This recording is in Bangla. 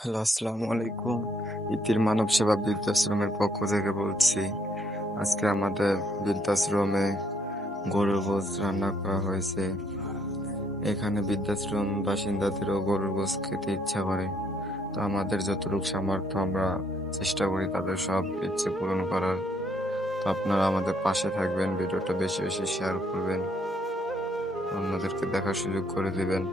হ্যালো, আসসালামু আলাইকুম। ইতির মানব সেবা বৃদ্ধাশ্রমের পক্ষ থেকে বলছি। আজকে আমাদের বৃদ্ধাশ্রমে গরুর গোশত রান্না করা হয়েছে। এখানে বৃদ্ধাশ্রম বাসিন্দাদেরও গরুর গোশত খেতে ইচ্ছা করে। তো আমাদের যতটুকু সামর্থ্য আমরা চেষ্টা করি তাদের সব ইচ্ছে পূরণ করার। তো আপনারা আমাদের পাশে থাকবেন, ভিডিওটা বেশি বেশি শেয়ার করবেন, অন্যদেরকে দেখার সুযোগ করে দিবেন।